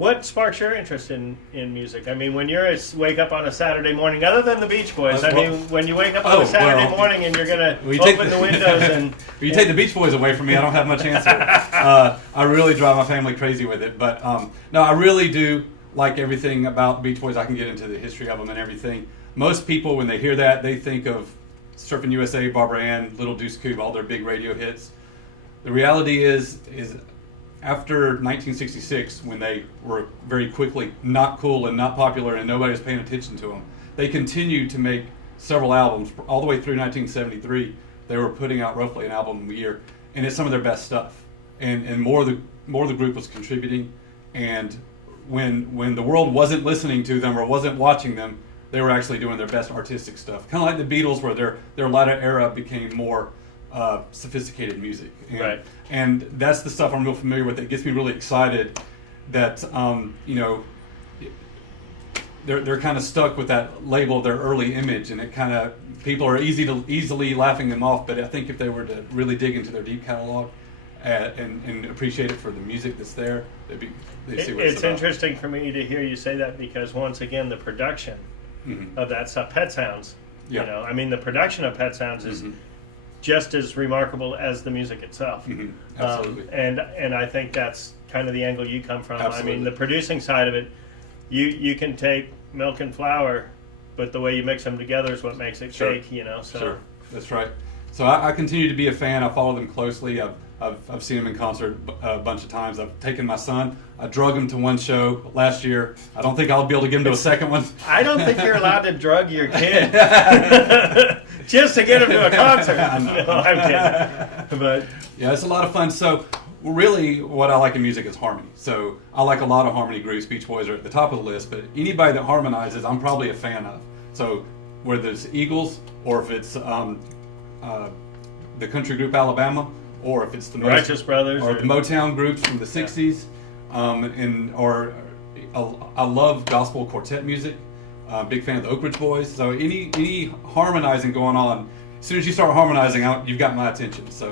What sparks your interest in music? I mean, when wake up on a Saturday morning, other than the Beach Boys, when you wake up on a Saturday morning and you're going to open the windows and... You take the Beach Boys away from me, I don't have much answer. I really drive my family crazy with it. But no, I really do like everything about the Beach Boys. I can get into the history of them and everything. Most people, when they hear that, they think of Surfing USA, Barbara Ann, Little Deuce Coupe, all their big radio hits. The reality is after 1966, when they were very quickly not cool and not popular and nobody was paying attention to them, they continued to make several albums. All the way through 1973, they were putting out roughly an album a year, and it's some of their best stuff. And more of the group was contributing, and when the world wasn't listening to them or wasn't watching them, they were actually doing their best artistic stuff. Kind of like the Beatles, where their latter era became more sophisticated music. And that's the stuff I'm real familiar with. It gets me really excited that they're kind of stuck with that label of their early image, and it kind of, people are easily laughing them off. But I think if they were to really dig into their deep catalog and appreciate it for the music that's there, they'd see what it's about. Interesting for me to hear you say that, because once again, the production of that stuff, Pet Sounds, I mean, the production of Pet Sounds is just as remarkable as the music itself. Absolutely. And I think that's kind of the angle you come from. Absolutely. I mean, the producing side of it, you can take milk and flour, but the way you mix them together is what makes it cake, So. Sure, that's right. So I continue to be a fan. I follow them closely. I've seen them in concert a bunch of times. I've taken my son. I drug him to one show last year. I don't think I'll be able to get him to a second one. I don't think you're allowed to drug your kid just to get him to a concert. No, I'm kidding. But yeah, it's a lot of fun. So really, what I like in music is harmony. So I like a lot of harmony groups. Beach Boys are at the top of the list, but anybody that harmonizes, I'm probably a fan of. So whether it's Eagles, or if it's the country group Alabama, or if it's the Righteous Brothers, or the Motown groups from the '60s, I love gospel quartet music. Big fan of the Oak Ridge Boys. So any harmonizing going on, as soon as you start harmonizing out, you've got my attention. So.